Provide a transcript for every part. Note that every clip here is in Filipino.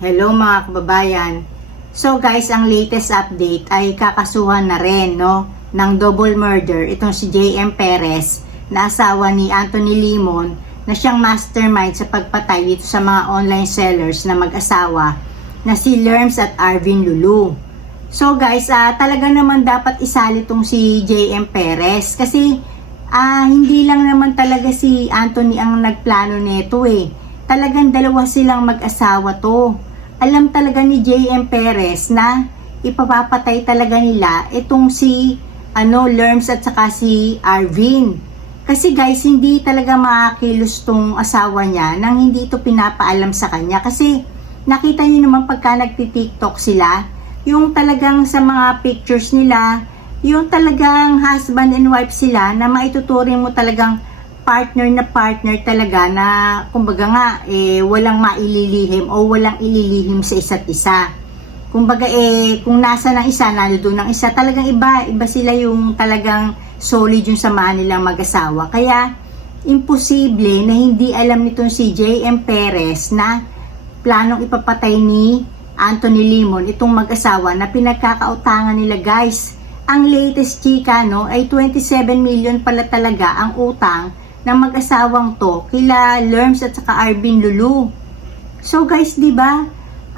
Hello mga kababayan. So guys, ang latest update ay kakasuhan na rin no ng double murder itong si JM Perez na asawa ni Anthony Limon na siyang mastermind sa pagpatay dito sa mga online sellers na mag-asawa na si Lerms at Arvin Lulu. So guys, ah, talaga naman dapat isali tong si JM Perez kasi ah, hindi lang naman talaga si Anthony ang nagplano nito eh. Talagang dalawa silang mag-asawa to. Alam talaga ni JM Perez na ipapapatay talaga nila itong si ano Lerms at saka si Arvin. Kasi guys, hindi talaga makakilos tong asawa niya nang hindi ito pinapaalam sa kanya. Kasi nakita niyo naman pagka nagti-tiktok sila, yung talagang sa mga pictures nila, yung talagang husband and wife sila na maituturing mo talagang partner na partner talaga na kumbaga nga eh walang maililihim o walang ililihim sa isa't isa. Kumbaga eh kung nasa ng isa nandoon ng isa talagang iba iba sila yung talagang solid yung samahan nilang mag-asawa. Kaya imposible na hindi alam nitong si JM Perez na planong ipapatay ni Anthony Limon itong mag-asawa na pinagkakautangan nila guys. Ang latest chika no ay 27 million pala talaga ang utang ng mag-asawang to kila Lerms at saka Arvin Lulu. So guys, 'di ba?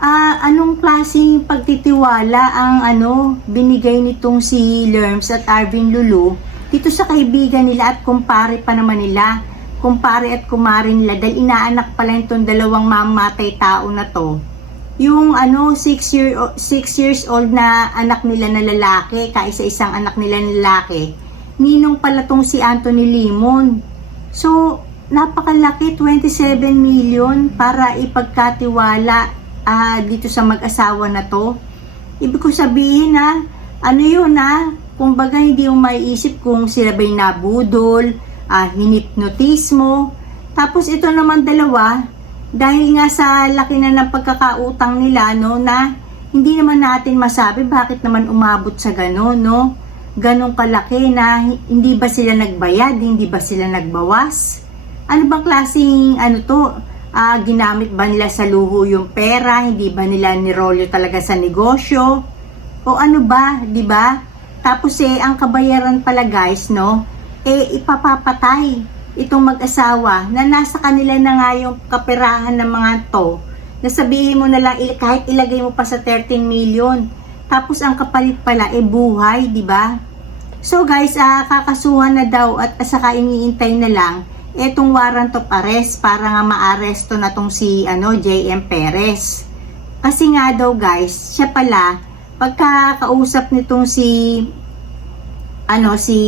Ah, anong klaseng pagtitiwala ang ano binigay nitong si Lerms at Arvin Lulu dito sa kaibigan nila at kumpare pa naman nila. Kumpare at kumare nila dahil inaanak pala itong dalawang mamatay tao na to. Yung ano 6 year 6 years old na anak nila na lalaki, kaisa isang anak nila na lalaki. Ninong pala tong si Anthony Limon. So, napakalaki, 27 million para ipagkatiwala ah, dito sa mag-asawa na to. Ibig ko sabihin na, ano yun na, kumbaga hindi mo maiisip kung sila ba'y nabudol, ah, hinipnotismo. Tapos ito naman dalawa, dahil nga sa laki na ng pagkakautang nila, no, na hindi naman natin masabi bakit naman umabot sa gano'n, no? Ganong kalaki na hindi ba sila nagbayad, hindi ba sila nagbawas? Ano bang klaseng ano to? Ah, ginamit ba nila sa luho yung pera? Hindi ba nila nirolyo talaga sa negosyo? O ano ba, 'di ba? Tapos eh ang kabayaran pala guys, no? Eh ipapapatay itong mag-asawa na nasa kanila na nga yung kaperahan ng mga to. Nasabihin mo na lang kahit ilagay mo pa sa 13 million tapos ang kapalit pala e eh, buhay, di ba? So guys, ah, kakasuhan na daw at saka iniintay na lang etong warrant of arrest para nga maaresto na tong si ano JM Perez. Kasi nga daw guys, siya pala pagkakausap nitong si ano si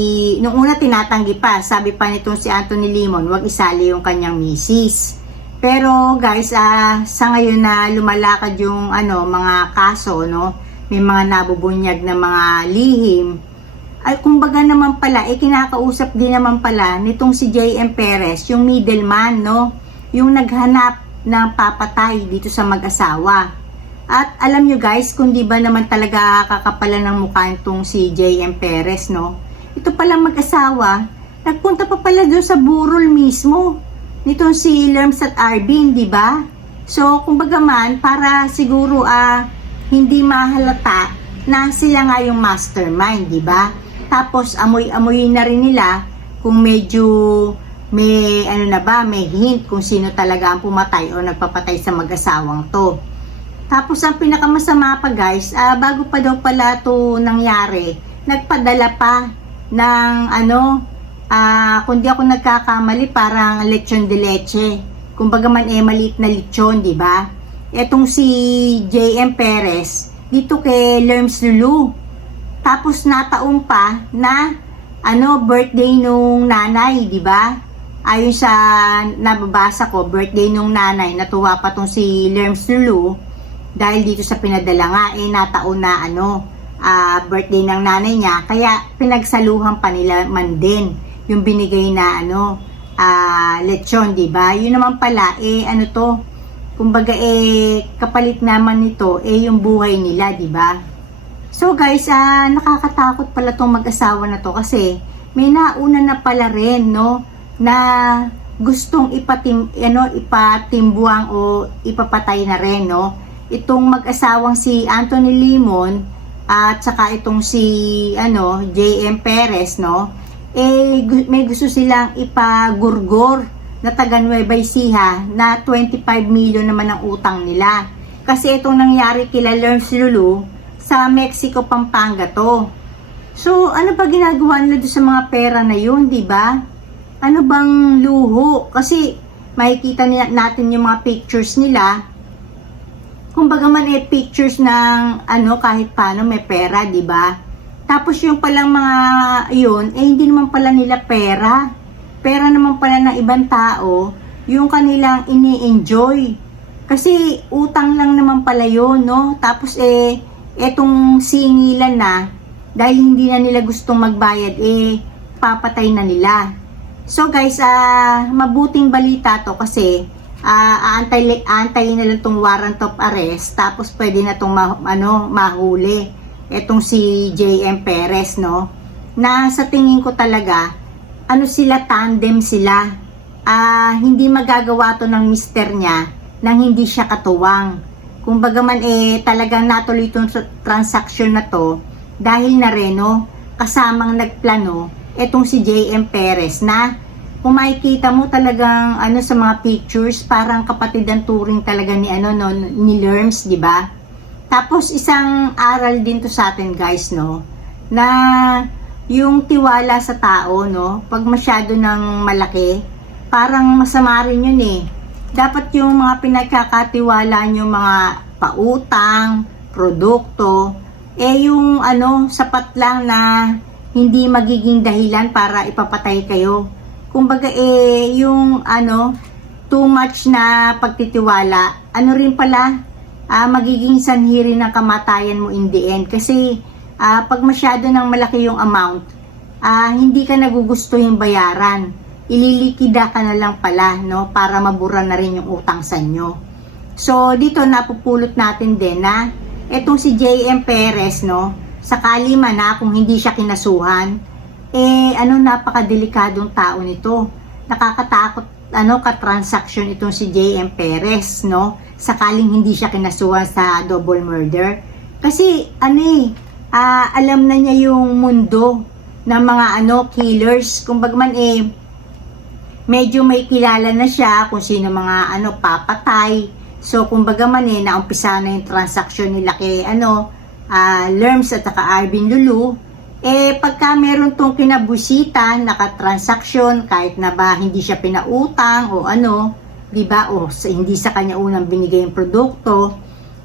nung una tinatanggi pa, sabi pa nitong si Anthony Limon, wag isali yung kanyang misis. Pero guys, ah, sa ngayon na lumalakad yung ano mga kaso no, may mga nabubunyag na mga lihim, ay kumbaga naman pala, eh kinakausap din naman pala nitong si J.M. Perez, yung middleman, no? Yung naghanap ng papatay dito sa mag-asawa. At alam nyo guys, kung di ba naman talaga kakapala ng mukha itong si J.M. Perez, no? Ito palang mag-asawa, nagpunta pa pala doon sa burol mismo nitong si Lerms at Arvin, di ba? So, kumbaga man, para siguro ah, hindi mahalata na sila nga yung mastermind, di ba? Tapos amoy-amoy na rin nila kung medyo may ano na ba, may hint kung sino talaga ang pumatay o nagpapatay sa mag-asawang to. Tapos ang pinakamasama pa guys, ah, bago pa daw pala to nangyari, nagpadala pa ng ano, ah, kung di ako nagkakamali, parang lechon de leche. Kumbaga man eh maliit na lechon, di ba? Etong si JM Perez, dito kay Lerms Lulu. Tapos nataon pa na ano birthday nung nanay, di ba? Ayon sa nababasa ko, birthday nung nanay, natuwa pa tong si Lerms Lulu dahil dito sa pinadala nga eh nataon na ano ah, birthday ng nanay niya kaya pinagsaluhan pa nila man din yung binigay na ano ah, lechon, di ba? Yun naman pala eh ano to kumbaga eh kapalit naman nito eh yung buhay nila, di ba? So guys, ah, nakakatakot pala tong mag-asawa na to kasi may nauna na pala rin, no, na gustong ipatim, ano, ipatimbuang o ipapatay na rin, no, itong mag-asawang si Anthony Limon at saka itong si ano JM Perez no eh may gusto silang ipagurgor na taga Nueva Ecija na 25 million naman ang utang nila. Kasi itong nangyari kila Lerms Lulu sa Mexico, Pampanga to. So, ano ba ginagawa nila sa mga pera na yun, di ba? Ano bang luho? Kasi makikita natin yung mga pictures nila. Kumbaga man eh, pictures ng ano kahit paano may pera, di ba? Tapos yung palang mga yun, eh hindi naman pala nila pera. Pera naman pala ng ibang tao, yung kanilang ini-enjoy. Kasi utang lang naman pala yun, no? Tapos eh, etong singilan na, dahil hindi na nila gustong magbayad, eh, papatay na nila. So guys, ah mabuting balita to kasi ah aantay aantayin na lang tong warrant of arrest tapos pwede na tong ma- ano mahuli etong si JM Perez no na sa tingin ko talaga ano sila tandem sila. Ah hindi magagawa to ng mister niya nang hindi siya katuwang. Kumbaga man eh talagang natuloy itong sa- transaction na to dahil na rin no kasamang nagplano etong si JM Perez na kung makikita mo talagang ano sa mga pictures parang kapatid ang turing talaga ni ano no ni Lerms di ba? Tapos isang aral din to sa atin guys no na yung tiwala sa tao no? Pag masyado ng malaki parang masama rin yun eh. Dapat yung mga pinagkakatiwala nyo mga pautang produkto eh yung ano sapat lang na hindi magiging dahilan para ipapatay kayo. Kumbaga eh yung ano too much na pagtitiwala ano rin pala ah, magiging sanhi rin ng kamatayan mo in the end. Kasi ah, pag masyado ng malaki yung amount ah, hindi ka nagugusto yung bayaran ililikida ka na lang pala no para mabura na rin yung utang sa inyo so dito napupulot natin din na etong si JM Perez no sakali man na kung hindi siya kinasuhan eh ano napakadelikadong tao nito. Nakakatakot ano ka-transaction itong si JM Perez, no? Sakaling hindi siya kinasuhan sa double murder. Kasi ano eh, ah, alam na niya yung mundo ng mga ano killers. Kumbaga man eh medyo may kilala na siya kung sino mga ano papatay. So kumbaga man eh naumpisa na yung transaction nila kay ano ah, Lerms at saka Arvin Lulu eh pagka meron tong kinabusita, nakatransaksyon, kahit na ba hindi siya pinautang o ano, di ba, o hindi sa kanya unang binigay yung produkto,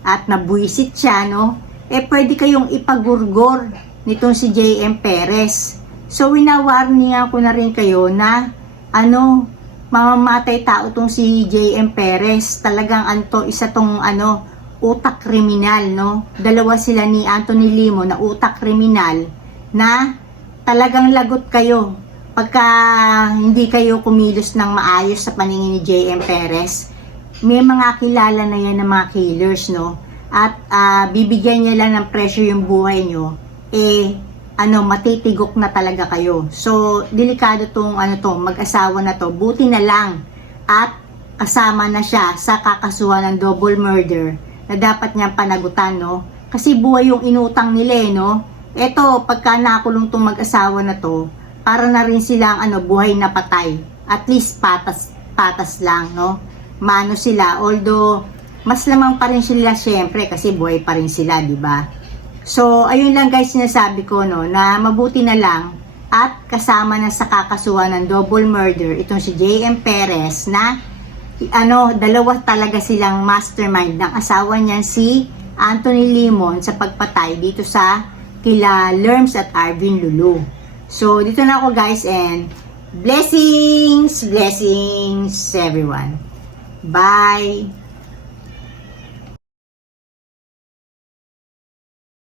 at nabuisit siya, no, eh pwede kayong ipagurgor nitong si JM Perez. So, winawarningan ko na rin kayo na, ano, mamamatay tao tong si JM Perez. Talagang anto, isa tong, ano, utak kriminal, no? Dalawa sila ni Anthony Limo na utak kriminal na talagang lagot kayo pagka hindi kayo kumilos ng maayos sa paningin ni JM Perez. May mga kilala na yan ng mga killers, no? At ah, bibigyan niya lang ng pressure yung buhay nyo, eh, ano, matitigok na talaga kayo. So, delikado tong, ano to, mag-asawa na to. Buti na lang at kasama na siya sa kakasuhan ng double murder na dapat niyang panagutan, no? Kasi buhay yung inutang nila, eh, no? Eto, pagka nakulong tong mag-asawa na to, para na rin silang ano, buhay na patay. At least patas, patas lang, no? Mano sila, although mas lamang pa rin sila syempre kasi buhay pa rin sila, di ba? So, ayun lang guys sinasabi ko, no, na mabuti na lang at kasama na sa kakasuhan ng double murder itong si JM Perez na ano, dalawa talaga silang mastermind ng asawa niyan si Anthony Limon sa pagpatay dito sa kila Lerms at Arvin Lulu. So, dito na ako guys and blessings, blessings everyone. Bye!